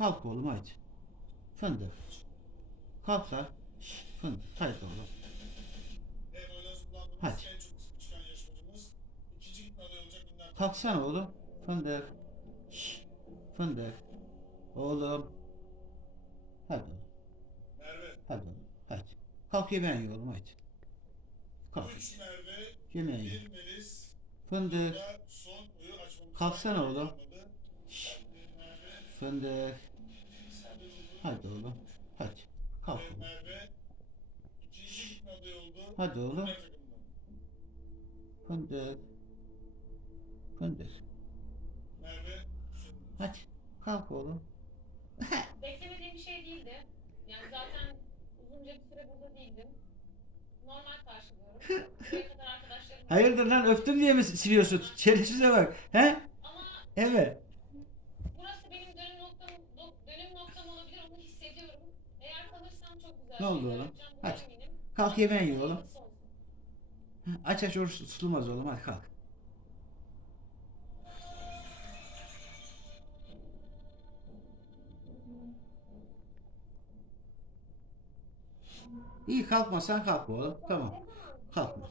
Kalk oğlum haydi. Fındık. Kalk lan. Şşş, Fındık. Haydi oğlum. Hadi. Kalksana oğlum. Fındık. Fındık. Oğlum. Hadi oğlum. Hadi oğlum. Hadi. Kalk yemeğini ye oğlum haydi. Kalk. 3 Merve. Yemeğini ye. 1 Melis. Fındık. Kalksana oğlum. Fındık. Sen de Zuzu. Hadi oğlum. Hadi. Kalk Evet, oğlum. Merve. İkinci gitme adayı oldu. Hadi oğlum. Fındık. Fındık. Hadi. Kalk oğlum. Beklemediğim bir şey değildi. Yani zaten uzunca bir süre burada değildim. Normal karşılıyorum. Buraya kadar arkadaşlarım Hayırdır lan öptüm diye mi siliyorsun? Şerefsize bak. He? Ama Evet. burası benim dönüm noktam, do- dönüm noktam olabilir onu hissediyorum. Eğer kalırsam çok güzel Ne oldu şeyler oğlum? yapacağım, buna Hadi. eminim. Kalk yemeğe yiyor oğlum. Aç aç oruç tutulmaz oğlum hadi kalk. İyi kalkmasan kalkma oğlum. Tamam. Kalkma.